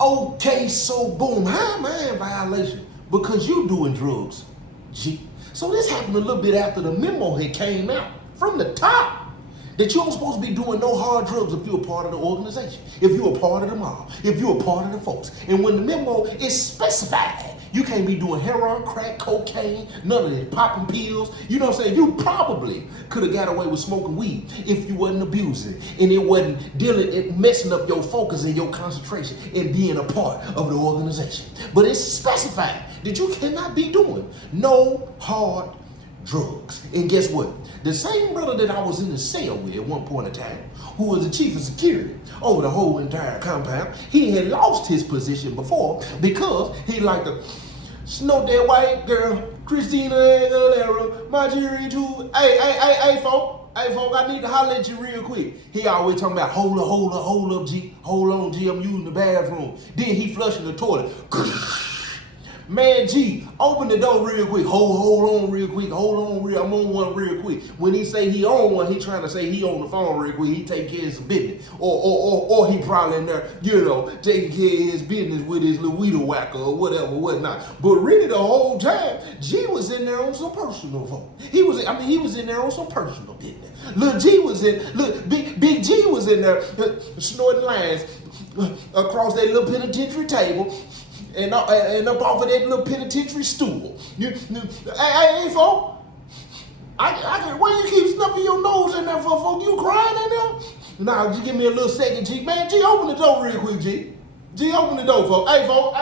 Okay, so boom, how am I in violation? Because you doing drugs, G. So this happened a little bit after the memo had came out from the top that you don't supposed to be doing no hard drugs if you're a part of the organization, if you're a part of the mob, if you're a part of the folks. And when the memo is specified, you can't be doing heroin, crack, cocaine, none of that, popping pills. You know what I'm saying? You probably could have got away with smoking weed if you wasn't abusing and it wasn't dealing, it messing up your focus and your concentration and being a part of the organization. But it's specified that you cannot be doing no hard drugs. And guess what? The same brother that I was in the cell with at one point in time, who was the chief of security over the whole entire compound, he had lost his position before because he liked to snow that white girl, Christina Aguilera, Marjorie too. Hey, folk, I need to holler at you real quick. He always talking about, hold up, G. Hold on, G, I'm using the bathroom. Then he flushing the toilet. Man, G, open the door real quick. Hold on real quick. I'm on one real quick. When he say he on one, he trying to say he on the phone real quick. He take care of some business. Or he probably in there, taking care of his business with his little weeder whacker or whatnot. But really the whole time, G was in there on some personal phone. He was in there on some personal business. Big G was in there snorting lines across that little penitentiary table. And up off of that little penitentiary stool. Hey, folk. Why you keep stuffing your nose in there for, folk? You crying in there? Nah, just give me a little second, G. Man, G, open the door real quick, G. G, open the door, folk. Hey, folk,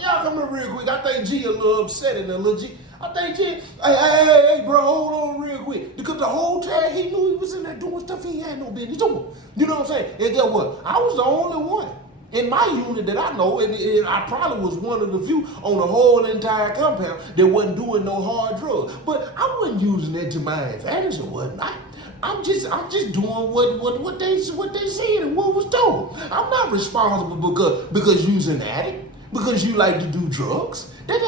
y'all come here real quick. I think G a little upset in there, little G. I think G, hey, bro, hold on real quick. Because the whole time he knew he was in there doing stuff he ain't had no business doing. You know what I'm saying? And guess what? I was the only one in my unit that I know, and I probably was one of the few on the whole entire compound that wasn't doing no hard drugs. But I wasn't using it to my advantage or whatnot. I'm just doing what they said and what was told. I'm not responsible because you're an addict, because you like to do drugs. That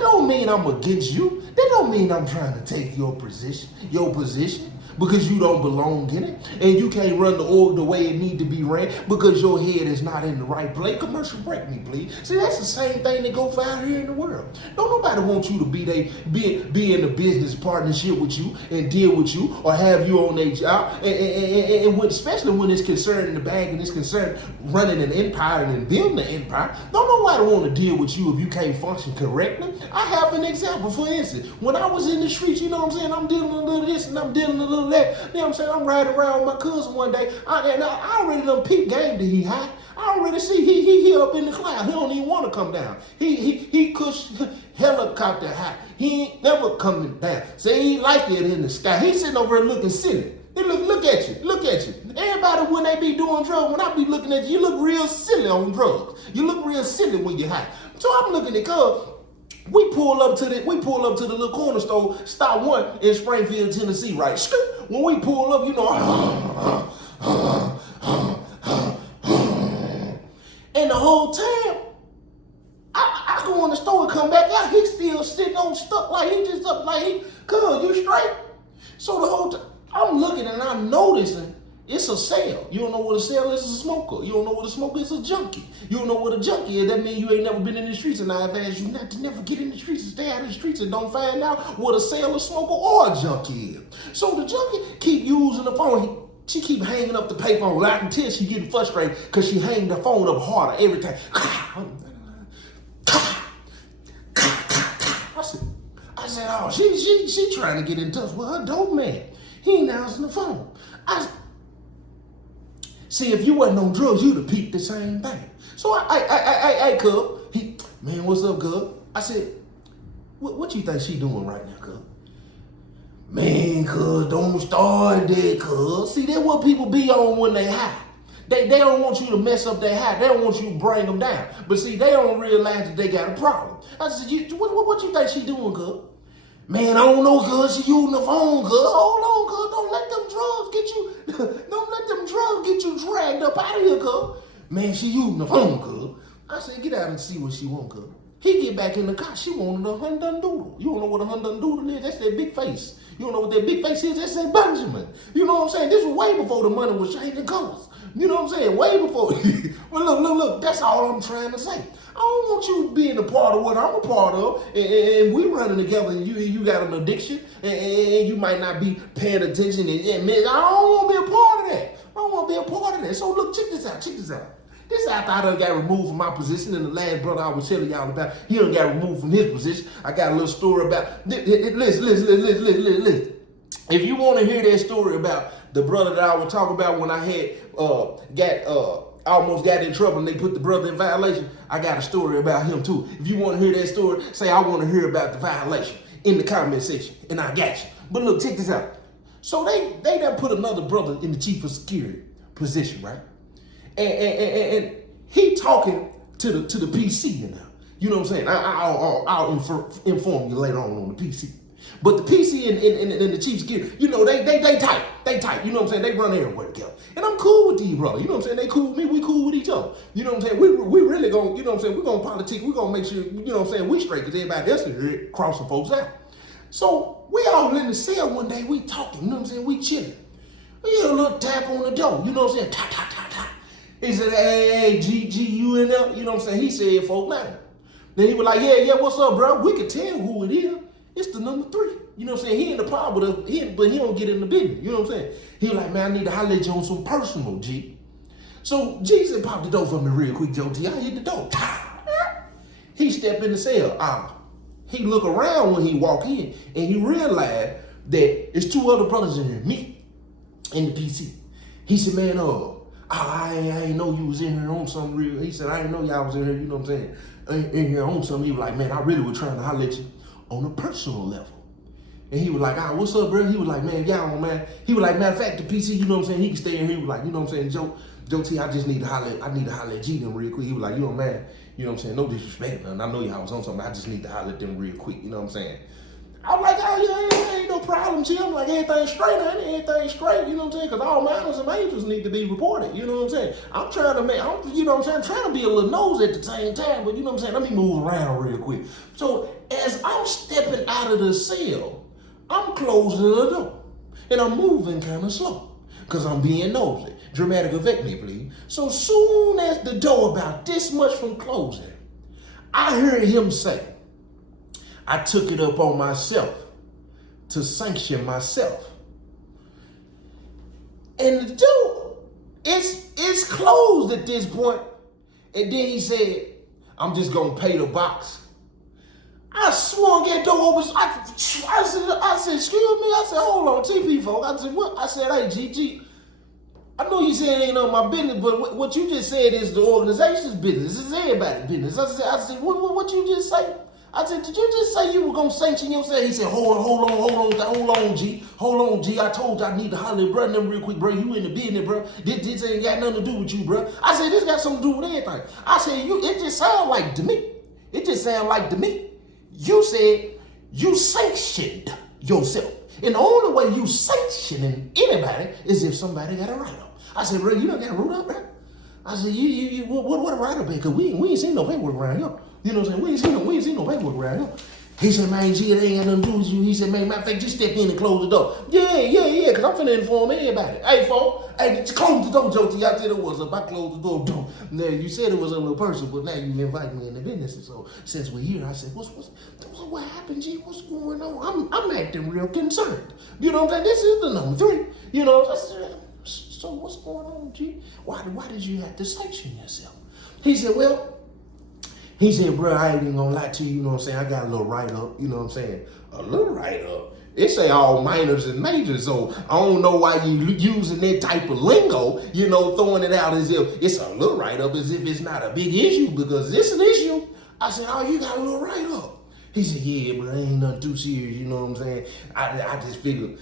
don't mean I'm against you. That don't mean I'm trying to take your position. Because you don't belong in it, and you can't run the org the way it need to be ran because your head is not in the right place. Commercial break me, please. See, that's the same thing that go for out here in the world. Don't nobody want you to be in a business partnership with you and deal with you or have you on their job, and especially when it's concerning the bag and it's concerned running an empire and building an empire. Don't nobody want to deal with you if you can't function correctly. I have an example. For instance, when I was in the streets, you know what I'm saying, I'm dealing a little this and I'm dealing a little that. You know what I'm saying? I'm riding around with my cousin one day. I already done peep game that he high. I already see he up in the cloud. He don't even want to come down. He cush helicopter high. He ain't never coming down. Say he like it in the sky. He sitting over there looking silly. Hey, look at you. Everybody, when they be doing drugs, when I be looking at you look real silly on drugs. You look real silly when you're high. So I'm looking at cuz. We pull up to the little corner store, stop one in Springfield, Tennessee, right? When we pull up, and the whole time, I go in the store and come back out, he's still sitting on stuck like he just up like cuz you straight. So the whole time, I'm looking and I'm noticing it's a sale. You don't know what a sale is? It's a smoker. You don't know what a smoker is? A junkie. You don't know what a junkie is? That means you ain't never been in the streets, and I advise you not to never get in the streets and stay out of the streets and don't find out what a sale, a smoker, or a junkie is. So the junkie keep using the phone. She keep hanging up the payphone. I can tell she getting frustrated because she hang the phone up harder every time. I said, oh, she trying to get in touch with her dope man. He ain't answering the phone. See, if you wasn't on drugs, you'd have peeped the same thing. So I cuz, man, what's up, cuz? I said, what you think she doing right now, cuz? Man, cuz, don't start that, cuz. See, that's what people be on when they high. They don't want you to mess up their high. They don't want you to bring them down. But see, they don't realize that they got a problem. I said, what you think she doing, cuz? Man, I don't know, cuz. She using the phone, cuz. Hold on, cuz. Don't let them drugs get you dragged up out of here, cuz. Man, she using the phone, cuz. I said, get out and see what she want, cuz. He get back in the car. She wanted a Hundun Doodle. You don't know what a Hundun Doodle is? That's that big face. You don't know what that big face is? That's that Benjamin. You know what I'm saying? This was way before the money was changing colors. You know what I'm saying? Way before. Well, look, that's all I'm trying to say. I don't want you being a part of what I'm a part of, and we running together, and you got an addiction, and you might not be paying attention, and I don't want to be a part of that. I don't want to be a part of that. So look, check this out. This is after I done got removed from my position, and the last brother I was telling y'all about, he done got removed from his position. I got a little story about, listen. If you want to hear that story about the brother that I was talking about when I had almost got in trouble and they put the brother in violation, I got a story about him too. If you want to hear that story, say I want to hear about the violation in the comment section, and I got you. But look, check this out. So they done put another brother in the chief of security position, right? And he talking to the PC, you know what I'm saying? I'll inform you later on the PC. But the PC and the chief security, you know, they tight, you know what I'm saying? They run everywhere together. And I'm cool with these brothers, you know what I'm saying? They cool with me, we cool with each other. You know what I'm saying? We really gonna, you know what I'm saying? We're gonna politic, we're gonna make sure, you know what I'm saying, we straight, because everybody else is crossing folks out. So we all in the cell one day, we talking, you know what I'm saying? We chilling. We hear a little tap on the door, you know what I'm saying? Tap, tap, tap, tap. He said, hey, G, you in there? You know what I'm saying? He said, 4-9. Then he was like, yeah, what's up, bro? We can tell who it is. It's the number 3. You know what I'm saying? He in the pod with us, but he don't get in the business. You know what I'm saying? He was like, man, I need to holler at you on some personal, G. So G said, pop the door for me real quick, Joe T. I hit the door. He step in the cell. He look around when he walk in, and he realized that there's 2 other brothers in here, me and the PC. He said, man, I ain't know you was in here on something real. He said, I didn't know y'all was in here, you know what I'm saying, in here on something. He was like, man, I really was trying to holler at you on a personal level. And he was like, what's up, bro? He was like, man, y'all, man. He was like, matter of fact, the PC, you know what I'm saying, he can stay in here. He was like, you know what I'm saying, Joe T, I just need to holler at G them real quick. He was like, you know, man, you know what I'm saying, no disrespect, man. I know y'all was on something, I just need to holler at them real quick, you know what I'm saying. I'm like, yeah, ain't no problem, G. I'm like, everything's straight, you know what I'm saying? Because all minors and majors need to be reported, you know what I'm saying? I'm trying to you know what I'm saying? I'm trying to be a little nose at the same time, but you know what I'm saying? Let me move around real quick. So as I'm stepping out of the cell, I'm closing the door, and I'm moving kind of slow, because I'm being nosy. Dramatic effect me, please. So soon as the door about this much from closing, I heard him say, I took it up on myself to sanction myself. And the door, it's closed at this point. And then he said, I'm just gonna pay the box. I swung that door open. I said, excuse me. I said, hold on, TP folk. I said, what? I said, hey, GG. I know you said it ain't on my business, but what you just said is the organization's business. It's everybody's business. I said, what you just say? I said, did you just say you were going to sanction yourself? He said, hold on, G. Hold on, G. I told you I need to holler at bro them real quick, bro. You in the business, bro. This ain't got nothing to do with you, bro. I said, this got something to do with everything. I said, it just sound like to me. You said you sanctioned yourself. And the only way you sanctioning anybody is if somebody got a write-up. I said, bro, you don't got a write-up, bro? I said, what a write-up is? Because we ain't seen no paperwork around here. You know what I'm saying? We ain't seen no paperwork around here. He said, man, G, it ain't got nothing to do with you. He said, man, matter of fact, just step in and close the door. Yeah, because I'm finna inform everybody. Hey, folks, just close the door, Joe T. I said it was up. I closed the door. Now, you said it was a little person, but now you invite me in the business. And so since we're here, I said, what happened, G? What's going on? I'm acting real concerned. You know what I'm saying? This is the number 3. You know, I said, so what's going on, G? Why did you have to sanction yourself? He said, bro, I ain't even gonna lie to you, you know what I'm saying? I got a little write-up, you know what I'm saying? A little write-up. It say all minors and majors, so I don't know why you using that type of lingo, you know, throwing it out as if it's a little write-up, as if it's not a big issue, because it's an issue. I said, oh, you got a little write-up. He said, yeah, but it ain't nothing too serious, you know what I'm saying? I just figured